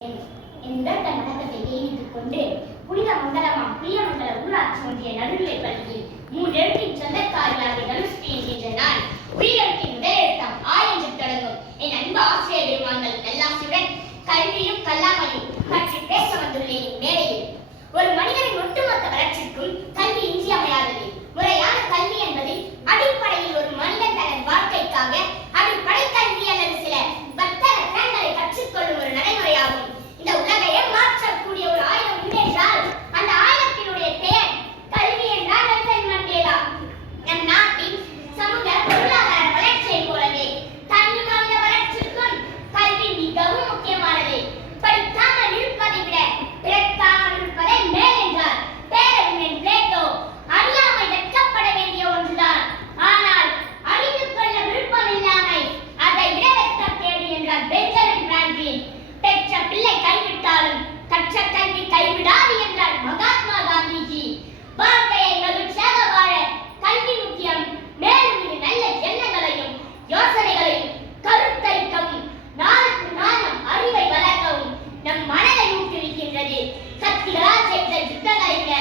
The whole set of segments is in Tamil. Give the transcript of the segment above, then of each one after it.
என்ற வணக்கத்தை தெரிவித்துக் கொண்டு புனித மண்டலமாம் பிரியமண்டல ஊராட்சி ஒன்றிய நடுநிலைப் பள்ளியில் மூன்றெழுத்தின் சொந்தக்காரியாக தனுஷ்டி என்கின்ற நான் உயிரெழுத்தின் முதலெழுத்தாம் என்று தொடங்கும் என் அன்பு ஆசிரியர் பெருமாங்கள் நல்லாசியுடன் கல்வியும் கல்லாமையும் பற்றி பேச வந்துள்ளேன் மேடையில். ஒரு மனிதனின் ஒட்டுமொத்த வளர்ச்சிக்கும் கல்வி இன்றியமையாதது. முறையான கல்வி என்பது அடிப்படையில் ஒரு மனிதன் தனது வாழ்க்கைக்காக அடிப்படை கல்வி அல்லது சில பக்தரை கற்றுக்கொள்ளும் ஒரு நடைமுறையாகும். இந்த உலகையே மாற்றக்கூடிய ஒரு ஆயுதம் உண்டென்றால் அந்த ஆயுதத்தினுடைய பெயர் கல்வி என்றால் நெல்சன் மண்டேலா. நம் நாட்டின் சமூக பொருளாதார வளர்ச்சியை போலவே தனி மனித வளர்ச்சிக்கும் கல்வி மிகவும் முக்கியமானது. படிக்காமல் இருப்பதை விட பிறக்காமல் இருப்பதை மேல் என்றார் பேரறிஞர் பிளேட்டோ. அறியாமை வெட்கப்பட வேண்டிய ஒன்றுதான், ஆனால் அறிந்து கொள்ள விருப்பம் இல்லாமை அதை விட வெட்கக்கேடு என்றார் பெஞ்சமின் பிராங்கிலின். பெற்ற பிள்ளை கைவிட்டாலும் கற்ற கல்வி கைவிடாது என்றார் மகாத்மா காந்திஜி. வாழ்க்கையை மகிழ்ச்சியாக வாழ கல்வி முக்கியம். மேலும் இது நல்ல எண்ணங்களையும் யோசனைகளையும் கருத்தரிக்கவும் நாளுக்கு நாளும் அறிவை வளர்க்கவும் நம் மனதை ஊக்குவிக்கின்றது. சக்திகளால் செய்த யுத்தங்களை விட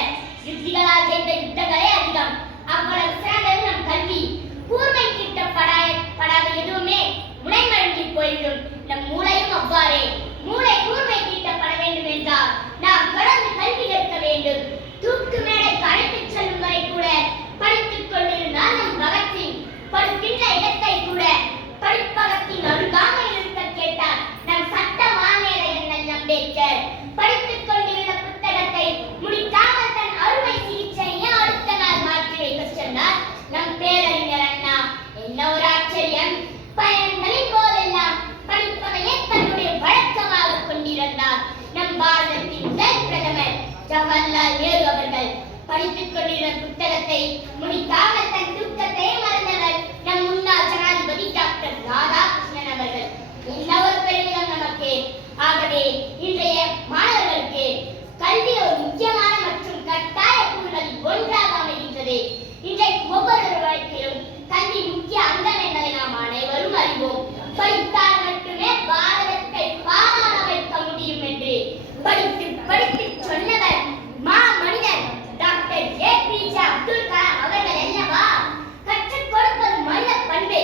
யுக்திகளால் செய்த யுத்தங்களே அதிகம். அவ்வளவு சிறந்தது நம் கல்வி. கூர்மை தீட்டப்படாத எதுவுமே முனைமழுங்கி போய்விடும். நம் மூளையும் அவ்வாறே. மூளை கூர்மை தீட்டப்பட வேண்டும் என்றால் நாம் தொடர்ந்து கல்வி கற்க வேண்டும். தூக்கு மேடைக்கு அழைத்துச் செல்லும் வரை கூட படித்துக் கொண்டிருந்தால் நம் பகத்சிங், படுக்கின்ற இடத்தை கூட படிப்பகத்தின் அருகாமையில் இருக்க கேட்டார் நம் சட்ட மாமேதையன் அம்பேத்கர். படித்துக் கொண்டிருந்த புத்தகத்தை முடிக்காமல் தன் அறுவை சிகிச்சையை அடுத்த நாள் மாற்றி வைக்க சொன்னார் நம் பேரறிஞர் அண்ணா. என்ன ஒரு ஆச்சரியம்! பயணங்களின் போதெல்லாம் படிப்பதையே தன்னுடைய வழக்கமாக கொண்டிருந்தார் நம் பாரதத்தின் முதல் பிரதமர் ஜவஹர்லால் நேரு அவர்கள். படித்துக் கொண்டிருந்த புத்தகத்தை முடிக்காமல் தன் தூக்கத்தை மறந்தவர் நம் முன்னாள் ஜனாதிபதி டாக்டர் ராதாகிருஷ்ணன் அவர்கள். என்ன ஒரு பெருமிதம் நமக்கு! ஆகவே இன்றைய மாணவர்களுக்கு கல்வி ஒரு முக்கியமான மற்றும் கட்டாய கூறுகளில் ஒன்றாக அமைகின்றது. இன்றைக்கு ஒவ்வொரு வாழ்க்கையிலும் கல்வி முக்கிய அங்கம் என்பதை நாம் அனைவரும் அறிவோம். படித்தால் மட்டுமே பாரதத்தை பாராள வைக்க முடியும் என்று படித்து சொன்னவர் மா மனிதர் டாக்டர் ஏபிஜே அப்துல் கலாம் அவர்கள் அல்லவா? கற்றுக் கொடுப்பது மனித பண்பு,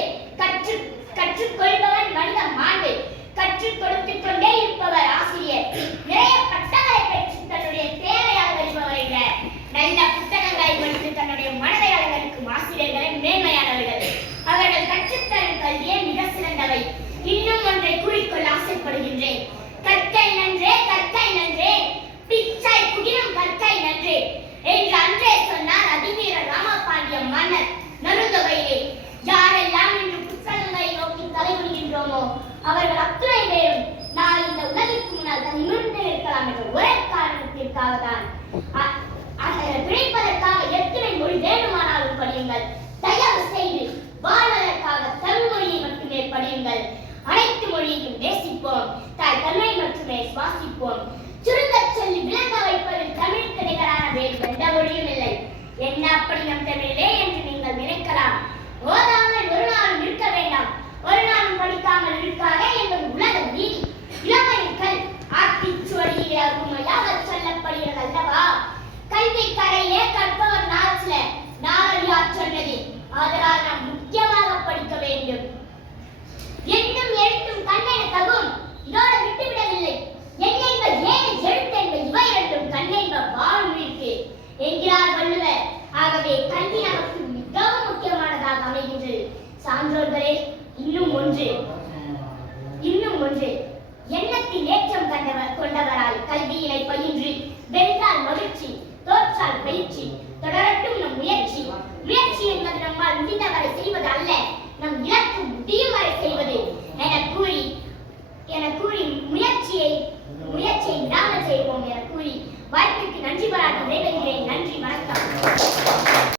கற்றுக்கொள்பவன் மனித மாண்பு. கற்றுக் கொடுத்துக் கொண்டே இருப்பவர் ஆசிரியர். நிறைய பட்டங்களை பெற்று தன்னுடைய தேவையாக வருபவரை விட நல்ல புத்தகங்களை படித்து தன்னுடைய மனதை அலங்கரிக்கும் ஆசிரியர்களை மேன்மையானவர்கள். அவர்கள் கற்றுத்தரும் கல்வியே மிக சிறந்தவை. இன்னும் ஒன்றை கூறிக்கொள்ள ஆசைப்படுகின்றேன். கற்கை நன்றே, கற்கை நன்றே, பிச்சை புகினும் கற்கை நன்றே என்று அன்றே சொன்னார் அதிவீரர் ராமபாண்டிய மன்னர் நருந்தவையிலே. யாரெல்லாம் இன்று புத்தகங்களை நோக்கி தலைவிடுகின்றோமோ அவர்கள் அத்துணை பேரும் நாளை இந்த உலகிற்கு முன்னால் தன் நிமிர்ந்து நிற்கலாம் என்ற ஒரே காரணத்திற்காக தான். பிழைப்பதற்காக எத்தனை மொழி வேண்டுமானாலும் படியுங்கள். தயவு செய்து வாழ்வதற்காக தமிழ் மொழியை மட்டுமே படியுங்கள். அனைத்து மொழியையும் நேசிப்போம். தாய் தமிழை மட்டுமே சுவாசிப்போம். சுருங்கச் சொல்லி விளங்க வைப்பதில் தமிழுக்கு நிகரான வேறு எந்த மொழியும் இல்லை. என்ன அப்படி நம் தமிழிலே என்று நீங்கள் நினைக்கலாம். ஓதாமல் ஒரு நாளும் இருக்க வேண்டாம், ஒரு நாளும் படிக்காமல் இருக்காதே என்பது உலக நீதி. இளமையின் கல் ஆத்திச்சுவடியிலே அருமையாக சொல்லப்படுகிறது அல்லவா? கல்வி கரையிலே கற்பவர் நாளடியார் சொன்னது. அதனால் நாம் முக்கியமாக படிக்க வேண்டும். எண்ணும் எழுத்தும் கண்ணென தகும், இதோடு விட்டுவிடவில்லை. எண்ணென்ப ஏழு எழுத்தென்ப இவை இரண்டும் கண்ணென்ப வாழ்விற்கு என்கிறார் வள்ளுவர். ஆகவே கல்வி நமக்கு மிகவும் முக்கியமானதாக அமைகின்றது. சான்றோர்களே, இன்னும் ஒன்று